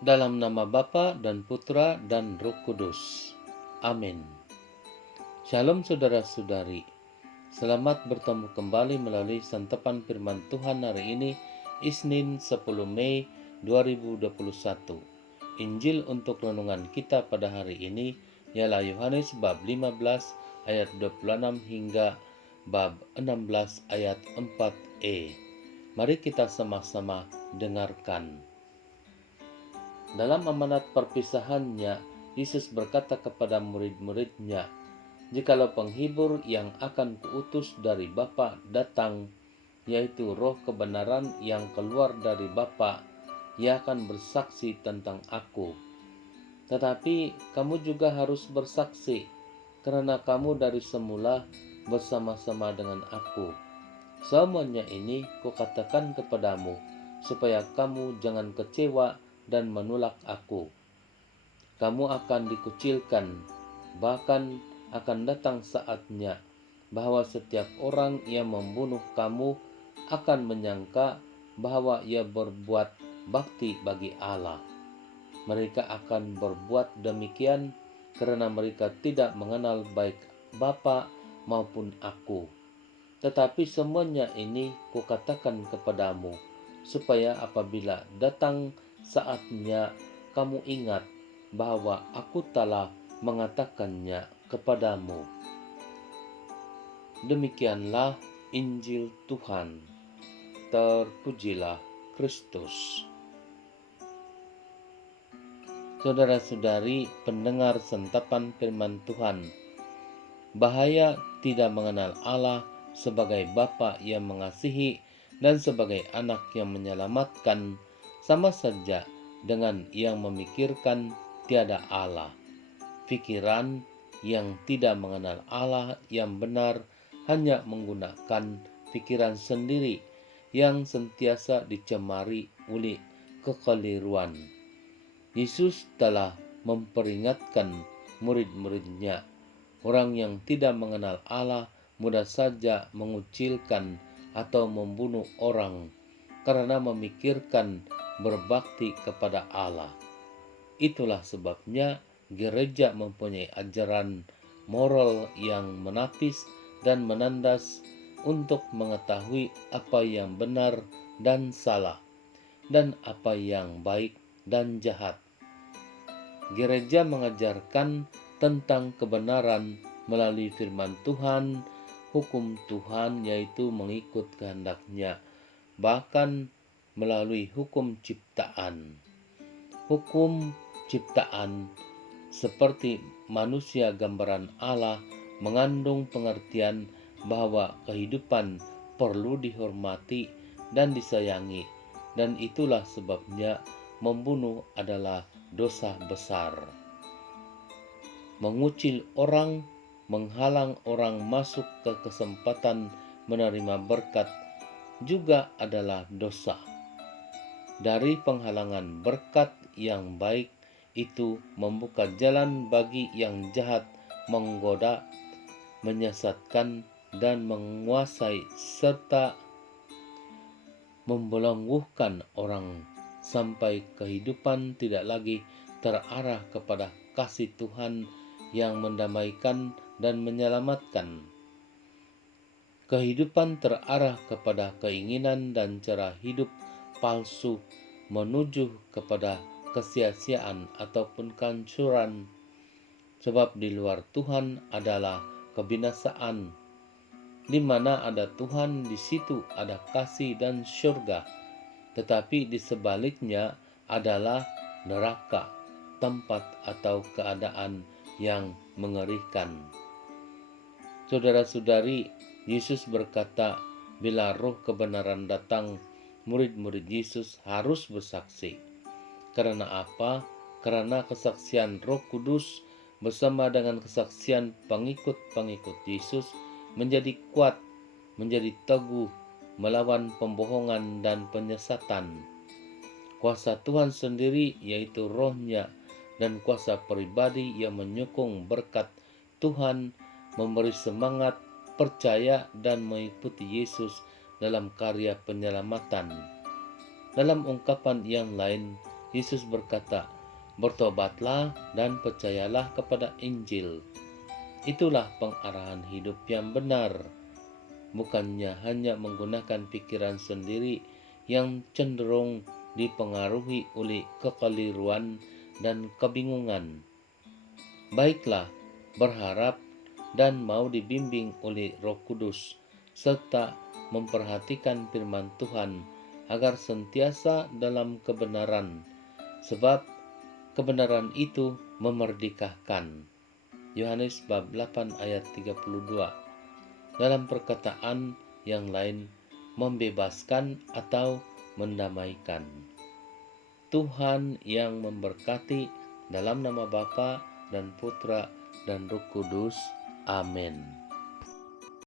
Dalam nama Bapa dan Putra dan Roh Kudus. Amin. Shalom saudara-saudari. Selamat bertemu kembali melalui santapan firman Tuhan hari ini, Isnin 10 Mei 2021. Injil untuk renungan kita pada hari ini ialah Yohanes bab 15 ayat 26 hingga bab 16 ayat 4e. Mari kita sama-sama dengarkan. Dalam amanat perpisahannya, Yesus berkata kepada murid-muridnya, "Jikalau penghibur yang akan kuutus dari Bapa datang, yaitu roh kebenaran yang keluar dari Bapa, ia akan bersaksi tentang aku. Tetapi kamu juga harus bersaksi, karena kamu dari semula bersama-sama dengan aku. Semuanya ini kukatakan kepadamu, supaya kamu jangan kecewa dan menolak aku. Kamu akan dikucilkan, bahkan akan datang saatnya bahwa setiap orang yang membunuh kamu akan menyangka bahwa ia berbuat bakti bagi Allah. Mereka akan berbuat demikian karena mereka tidak mengenal baik Bapa maupun aku. Tetapi semuanya ini kukatakan kepadamu, supaya apabila datang saatnya kamu ingat bahwa aku telah mengatakannya kepadamu." Demikianlah Injil Tuhan. Terpujilah Kristus. Saudara-saudari pendengar santapan firman Tuhan, bahaya tidak mengenal Allah sebagai Bapa yang mengasihi dan sebagai anak yang menyelamatkan sama saja dengan yang memikirkan tiada Allah. Pikiran yang tidak mengenal Allah yang benar hanya menggunakan pikiran sendiri yang sentiasa dicemari oleh kekeliruan. Yesus telah memperingatkan murid-muridnya, orang yang tidak mengenal Allah mudah saja mengucilkan atau membunuh orang karena memikirkan berbakti kepada Allah. Itulah sebabnya gereja mempunyai ajaran moral yang menapis dan menandas untuk mengetahui apa yang benar dan salah, dan apa yang baik dan jahat. Gereja mengajarkan tentang kebenaran melalui firman Tuhan, hukum Tuhan yaitu mengikut kehendak-Nya, bahkan melalui hukum ciptaan. Hukum ciptaan seperti manusia gambaran Allah mengandung pengertian bahwa kehidupan perlu dihormati dan disayangi, dan itulah sebabnya membunuh adalah dosa besar. Mengucil orang, menghalang orang masuk ke kesempatan menerima berkat juga adalah dosa. Dari penghalangan berkat yang baik itu membuka jalan bagi yang jahat menggoda, menyesatkan, dan menguasai serta membelenggukan orang sampai kehidupan tidak lagi terarah kepada kasih Tuhan yang mendamaikan dan menyelamatkan. Kehidupan terarah kepada keinginan dan cara hidup palsu menuju kepada kesia-siaan ataupun kehancuran, sebab di luar Tuhan adalah kebinasaan. Di mana ada Tuhan, di situ ada kasih dan surga. Tetapi di sebaliknya adalah neraka, tempat atau keadaan yang mengerikan. Saudara-saudari, Yesus berkata, bila roh kebenaran datang, murid-murid Yesus harus bersaksi. Karena apa? Karena kesaksian Roh Kudus bersama dengan kesaksian pengikut-pengikut Yesus menjadi kuat, menjadi teguh melawan pembohongan dan penyesatan. Kuasa Tuhan sendiri yaitu Roh-Nya dan kuasa pribadi yang menyokong berkat Tuhan memberi semangat, percaya dan mengikuti Yesus dalam karya penyelamatan. Dalam ungkapan yang lain, Yesus berkata, "Bertobatlah dan percayalah kepada Injil." Itulah pengarahan hidup yang benar, bukannya hanya menggunakan pikiran sendiri yang cenderung dipengaruhi oleh kekeliruan dan kebingungan. Baiklah, berharap dan mau dibimbing oleh Roh Kudus, serta memperhatikan firman Tuhan agar sentiasa dalam kebenaran, sebab kebenaran itu memerdekakan. Yohanes bab 8 ayat 32. Dalam perkataan yang lain, membebaskan atau mendamaikan. Tuhan yang memberkati, dalam nama Bapa dan Putra dan Roh Kudus. Amin.